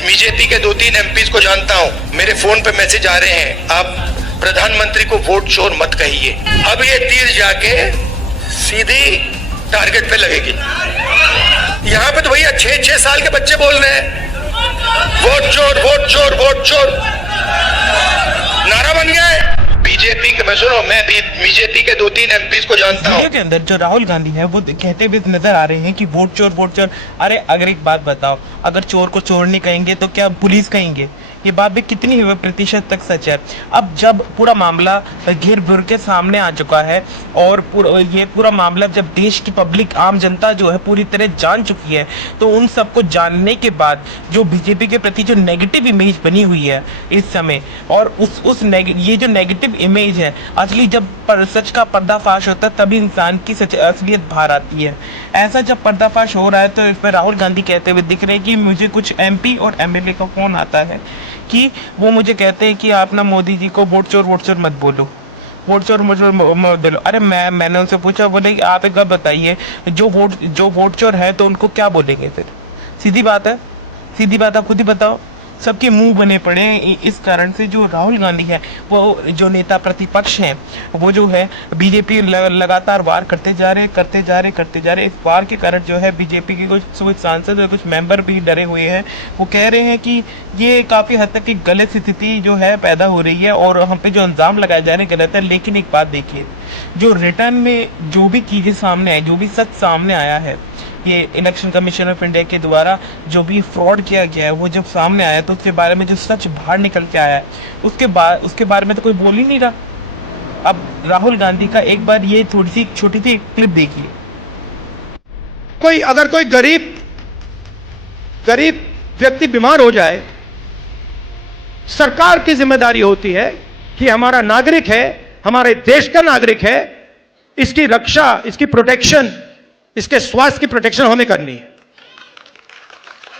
BJP के 2-3 MPs को जानता हूं, मेरे फोन पे मैसेज आ रहे हैं, आप प्रधानमंत्री को वोट चोर मत कहिए। अब ये तीर जाके सीधी टारगेट पे लगेगी। यहाँ पे तो भैया 6-6 साल के बच्चे बोल रहे हैं वोट चोर वोट चोर वोट चोर, नारा बन गया है। बीजेपी के, मैं सुनो, मैं भी बीजेपी के 2-3 एमपीज को जानता हूँ। वीडियो के अंदर जो राहुल गांधी है वो कहते हुए नजर आ रहे हैं कि वोट चोर वोट चोर। अरे अगर एक बात बताओ, अगर चोर को चोर नहीं कहेंगे तो क्या पुलिस कहेंगे? ये बात भी कितनी प्रतिशत तक सच है? अब जब पूरा मामला घेर भर के सामने आ चुका है और ये पूरा मामला जब देश की पब्लिक आम जनता जो है पूरी तरह जान चुकी है, तो उन सबको जानने के बाद जो बीजेपी के प्रति जो नेगेटिव इमेज बनी हुई है इस समय, और ये जो नेगेटिव इमेज है, असली जब सच का पर्दाफाश होता है तभी इंसान की असलियत बाहर आती है। ऐसा जब पर्दाफाश हो रहा है तो इस पर राहुल गांधी कहते हुए दिख रहे हैं कि मुझे कुछ एमपी और एमएलए का फोन आता है कि वो मुझे कहते हैं कि आप ना मोदी जी को वोट चोर मत बोलो, वोट चोर मत बोलो। अरे मैंने उनसे पूछा, बोले कि आप एक बात बताइए, जो वोट चोर है तो उनको क्या बोलेंगे फिर? सीधी बात है, सीधी बात आप खुद ही बताओ। सबके मुंह बने पड़े हैं। इस कारण से जो राहुल गांधी है, वो जो नेता प्रतिपक्ष हैं, वो जो है बीजेपी लगातार वार करते जा रहे। इस वार के कारण जो है बीजेपी के कुछ सांसद और कुछ मेंबर भी डरे हुए हैं। वो कह रहे हैं कि ये काफ़ी हद तक एक गलत स्थिति जो है पैदा हो रही है और हम पे जो इल्ज़ाम लगाए जा रहे हैं गलत है। लेकिन एक बात देखिए, जो रिटर्न में जो भी चीज़ें सामने आई, जो भी सच सामने आया है, ये इलेक्शन कमीशन ऑफ इंडिया के द्वारा जो भी फ्रॉड किया गया है, वो जब सामने आया तो उसके बारे में जो सच बाहर निकल के आया है, उसके बारे में तो कोई बोल ही नहीं रहा। अब राहुल गांधी का एक बार ये थोड़ी सी छोटी सी क्लिप देखिए। अगर कोई गरीब व्यक्ति बीमार हो जाए, सरकार की जिम्मेदारी होती है कि हमारा नागरिक है, हमारे देश का नागरिक है, इसकी रक्षा, इसकी प्रोटेक्शन, इसके स्वास्थ्य की प्रोटेक्शन हमें करनी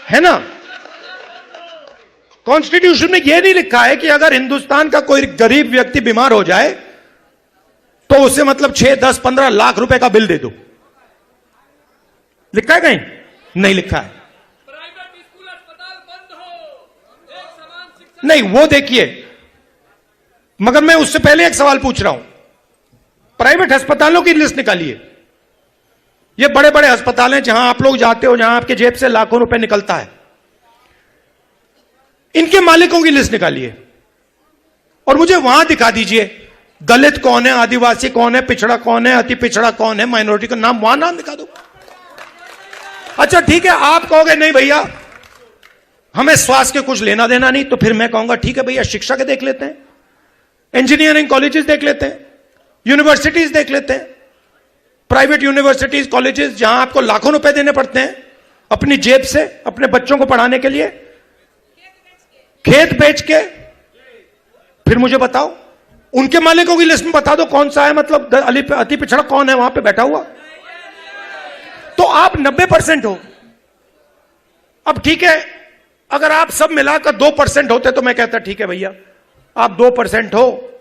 है ना। कॉन्स्टिट्यूशन में यह नहीं लिखा है कि अगर हिंदुस्तान का कोई गरीब व्यक्ति बीमार हो जाए तो उसे मतलब 6, 10, 15 लाख रुपए का बिल दे दो। लिखा है कहीं? नहीं लिखा है। प्राइवेट स्कूल अस्पताल बंद हो, एक समान शिक्षा नहीं, वो देखिए, मगर मैं उससे पहले एक सवाल पूछ रहा हूं। प्राइवेट अस्पतालों की लिस्ट निकालिए। ये बड़े बड़े अस्पताल हैं जहां आप लोग जाते हो, जहां आपके जेब से लाखों रुपए निकलता है। इनके मालिकों की लिस्ट निकालिए और मुझे वहां दिखा दीजिए दलित कौन है, आदिवासी कौन है, पिछड़ा कौन है, अति पिछड़ा कौन है, माइनॉरिटी का नाम, वहां नाम दिखा दो। अच्छा ठीक है, आप कहोगे नहीं भैया हमें स्वास्थ्य के कुछ लेना देना नहीं, तो फिर मैं कहूंगा ठीक है भैया, शिक्षा के देख लेते हैं, इंजीनियरिंग कॉलेजेस देख लेते हैं, यूनिवर्सिटीज देख लेते हैं। प्राइवेट यूनिवर्सिटीज कॉलेजेस जहां आपको लाखों रुपए देने पड़ते हैं अपनी जेब से अपने बच्चों को पढ़ाने के लिए, खेत बेच के। फिर मुझे बताओ, उनके मालिकों की लिस्ट में बता दो कौन सा है, मतलब अति पिछड़ा कौन है वहां पे बैठा हुआ। तो आप 90% हो। अब ठीक है, अगर आप सब मिलाकर 2% होते तो मैं कहता ठीक है भैया आप 2% हो,